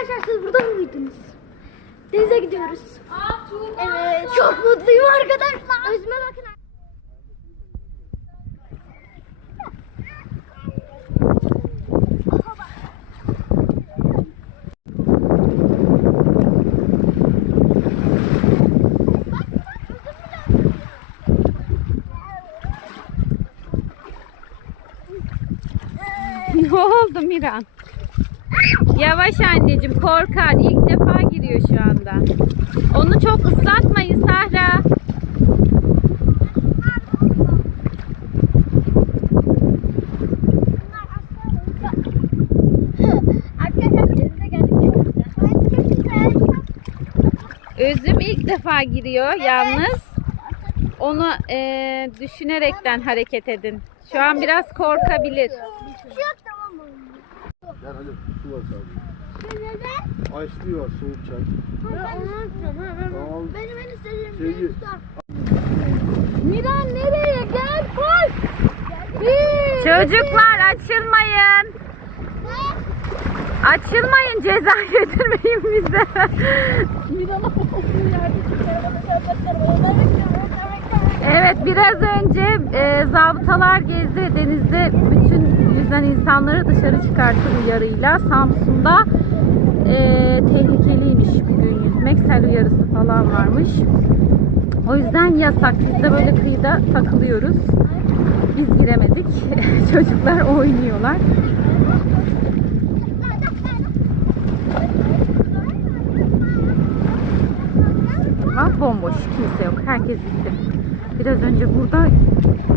Arkadaşlar siz burada mıydınız? Denize gidiyoruz. Evet. Çok mutluyum arkadaşlar. Özüme bakın. ne oldu Miran? Yavaş anneciğim korkar. İlk defa giriyor şu anda. Onu çok ıslatmayın Sahra. Özüm ilk defa giriyor yalnız. Onu eee, düşünerekten hareket edin. Şu an biraz korkabilir. Çok Gel hadi su var sadece. Neden? Ayçlığı var soğuk çay. Ben onu unuttum. Tamam. Benim en istediğim bir usta. Miran nereye? Gel koş. Çocuklar açılmayın. Açılmayın ceza getirmeyin bize. Evet biraz önce e, zabıtalar gezdi denizde yüzen insanları dışarı çıkarttı uyarıyla. Samsun'da e, tehlikeliymiş bugün yüzmek. Sel uyarısı falan varmış. O yüzden yasak. Biz de böyle kıyıda takılıyoruz. Biz giremedik. Çocuklar oynuyorlar. Ama bomboş. Kimse yok. Herkes gitti. Biraz önce burada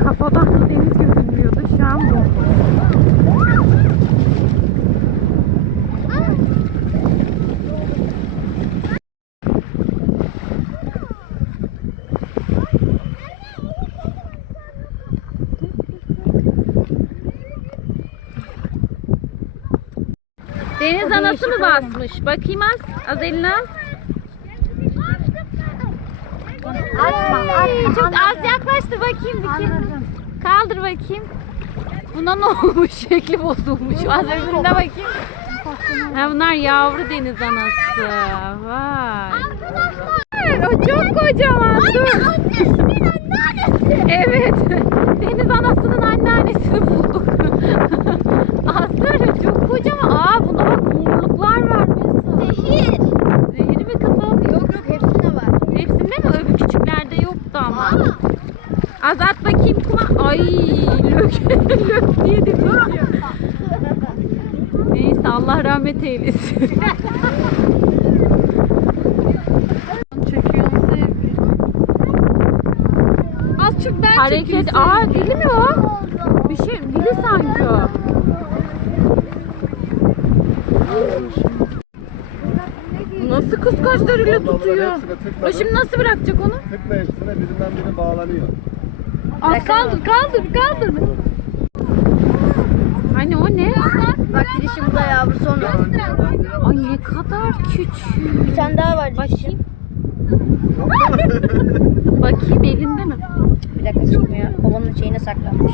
kafadan deniz görünmüyordu. Şu an bomboş. Deniz anası mı basmış? Bakayım az. Az elini al. Ay, çok az yaklaştı bakayım bir kere. Kaldır bakayım. Buna ne olmuş? Şekli bozulmuş. Az öbürüne bakayım. Ha, bunlar yavru deniz anası. Vay. O çok kocaman. Dur. Evet. Deniz anasının anneannesini bulduk. Aslı çok kocaman. Aa buna bak yumruklar var mesela. Zehir. Zehir mi kızım? Yok yok hepsinde var. Hepsinde mi? Öbür küçüklerde yoktu ama. Az at bakayım kuma. Ay lök lök diye de biliyor. Neyse Allah rahmet eylesin. Az çok ben Hareket. Aa dili mi o? Bir şey dili sanki o. Nasıl kıskaçlarıyla tutuyor? Şimdi nasıl bırakacak onu? Tıkla hepsine birinden biri bağlanıyor. Az kaldır kaldır kaldır. Hani o ne? Bak girişi burada yavrusu onun. Ay ne kadar küçük. Bir tane daha var. Bakayım. Bakayım elinde mi? Bir dakika çıkmıyor. Kovanın şeyine saklanmış.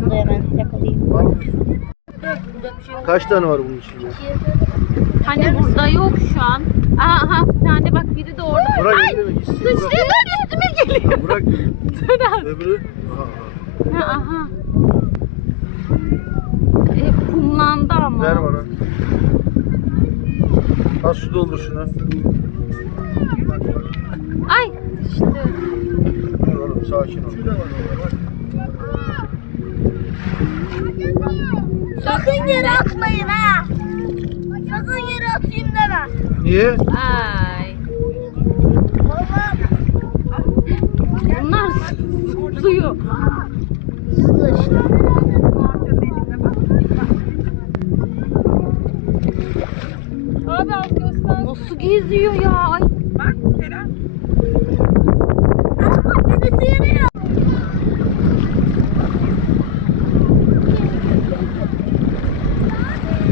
Bunu da hemen yakalayayım. Kaç tane var bunun içinde? Hani burada yok şu an. Aha bir tane bak biri de orada. Bırak Ay lan üstüme geliyor. Bırak elini. Dur az. Öbürü. Ha, aha. E, kumlandı ama. Ver bana. Az su doldur şuna. Ay işte. Dur oğlum sakin ol. Sakın yere atmayın ha. Sakın yere atayım deme. Niye? Ay. Bunlar zıplıyor. Sıkılır işte. Abi az göster. Nasıl geziyor ya? Ay. Birisi yanıyor.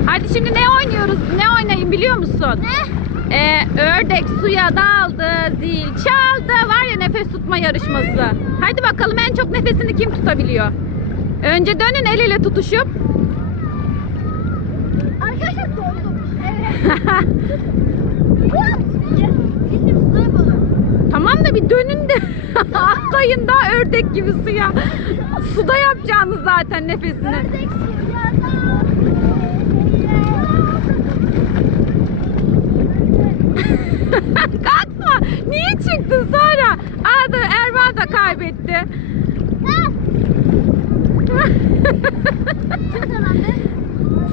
Hadi şimdi ne oynuyoruz? Ne oynayın biliyor musun? Ne? Ee, ördek suya daldı, zil çaldı. Var ya nefes tutma yarışması. Hadi bakalım en çok nefesini kim tutabiliyor? Önce dönün el ele tutuşup. Arkadaşlar dondum. Tamam da bir dönün de atlayın da ördek gibi suya. Suda yapacağınız zaten nefesini. Kalkma. Niye çıktın Sara? Aa da Erva da kaybetti.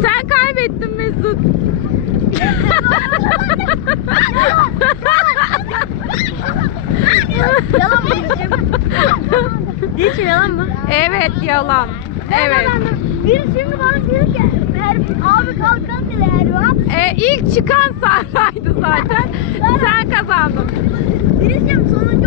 Sen kaybettin Mesut. Yalan mı diyeceğim? Diyeceğim yalan mı? Evet yalan. Evet. Biri şimdi bana diyor ki abi kalkan dedi Erdoğan. E, ilk çıkan Sara'ydı zaten. Sen kazandın. Birisi sonuncu